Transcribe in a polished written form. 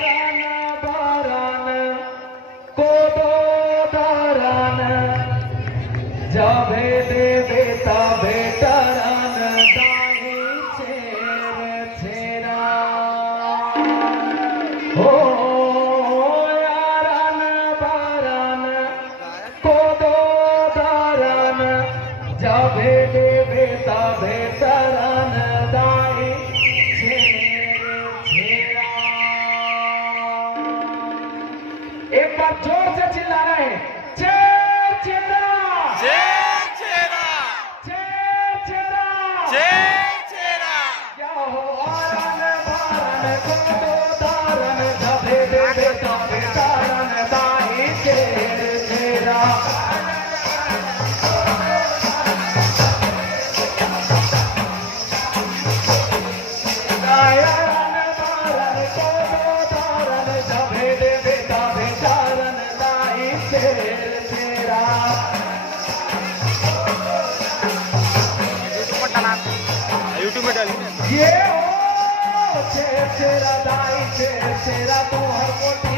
बारान कोदो दारान जाबे देवे तबे तारान दाई छेर छेरा हो यारान बारान कोदो दारान जाबे देवे तबे तारान दाई एक बार जोर से चिल्ला रहे हैं चेरा चेरा चेरा चेरा क्या हो आरन बारन कोदो दारन जबे देवे तबे तारन दाई चेरा आरन बारन कोदो दारन जबे देवे तबे तारन दाई चेरा यूट्यूब में डाली ये हो चेरा दाई चेरा तू हर कोटी